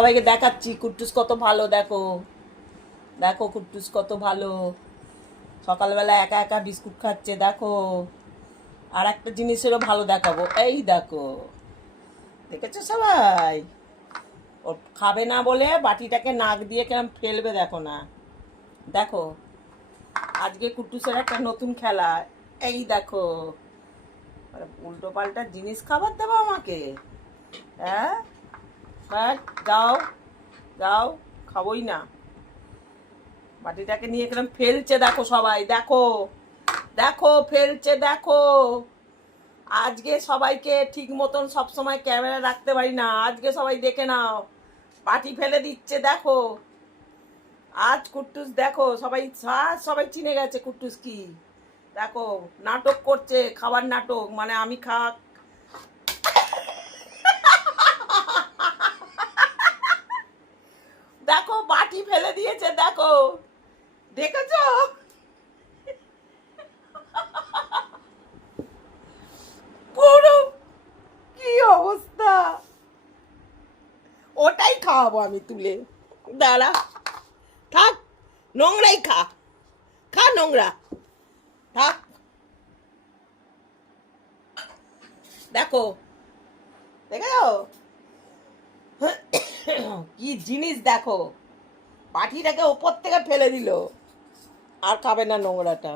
সবাইকে দেখাচ্ছি কুট্টুস কত ভালো। দেখো দেখো কুট্টুস কত ভালো, সকালবেলা একা একা বিস্কুট খাচ্ছে। দেখো আর একটা জিনিসেরও ভালো দেখাবো, এই দেখো, দেখেছো সবাই? ও খাবে না বলে বাটিটাকে নাক দিয়ে কেমন ফেলবে, দেখো না। দেখো আজকে কুট্টুসের একটা নতুন খেলা, এই দেখো। উল্টো পাল্টা জিনিস খাবার দেবো আমাকে? হ্যাঁ হ্যাঁ, যাও যাও, খাবোই না। বাটিটাকে নিয়ে কিরম ফেলছে দেখো সবাই, দেখো দেখো ফেলছে দেখো। আজকে সবাইকে ঠিক মতন সবসময় ক্যামেরা রাখতে পারি না, আজকে সবাই দেখে নাও, বাটি ফেলে দিচ্ছে দেখো। আজ কুট্টুস দেখো, সবাই সবাই চিনে গেছে কুট্টুস কি। দেখো নাটক করছে, খাবার নাটক, মানে আমি দেখো বাটি ফেলে দিয়েছে দেখো, দেখেছো? পুরো কি অবস্থা, ওটাই খাওয়াবো আমি তুলে, দাঁড়া, থাক, নোংরাই খা, খা নোংরা, থাক। দেখো দেখেছো কি জিনিস, দেখো বাটিটাকে ওপর থেকে ফেলে দিল, আর খাবে না নোংরাটা।